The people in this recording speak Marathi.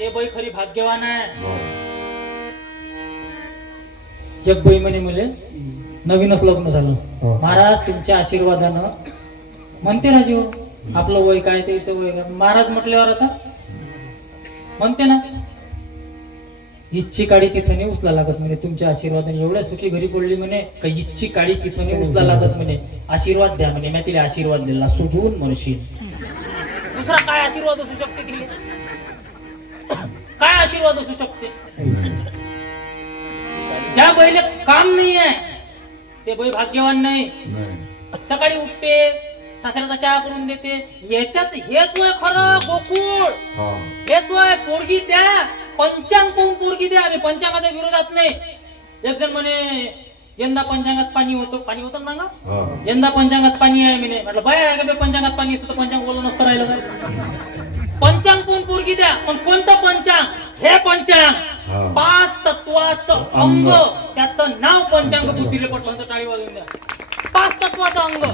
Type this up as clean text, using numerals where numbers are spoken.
ते बाई खरी भाग्यवान आहे. एक बाई म्हणे मुले नवीनच लग्न झालं. महाराज तुमच्या आशीर्वादानं म्हणते ना जीव आपलं वय काय त्याचं वय काय. महाराज म्हटल्यावर आता म्हणते ना इच्छी काळी तिथं नाही उचला लागत म्हणे. तुमच्या आशीर्वादाने एवढ्या सुखी घरी पडली म्हणे का इच्छी काळी तिथं नाही उचला लागत म्हणे. आशीर्वाद द्या म्हणे. मी तिला आशीर्वाद दिला सुधून म्हणशील. दुसरा काय आशीर्वाद असू शकते तिला. काय आशीर्वाद असू शकते. ज्या बैले काम नाही आहे ते बाई भाग्यवान नाही. सकाळी उठते सासऱ्याचा चहा करून देते. याच्यात हेच वय खरं गोकुळ. हेच वय पोरगी द्या. पंचांग पाहून पोरगी द्या. आम्ही पंचांगाच्या विरोधात नाही. एक जण म्हणे यंदा पंचांगात पाणी होतं. पाणी होतं ना ग. यंदा पंचांगात पाणी आहे म्हणे. म्हटलं बाय आहे का पंचांगात पाणी असतं तर पंचांग बोलून नसतं राहिलं काय. पंचांग पाहून पोरगी द्या. पण कोणतं पंचांग. हे पंचांग 5 तत्वाचं अंग त्याचं नाव पंचांग. बुद्धीले पटलं तर टाळी वाजवून द्या. 5 तत्वाचं अंग.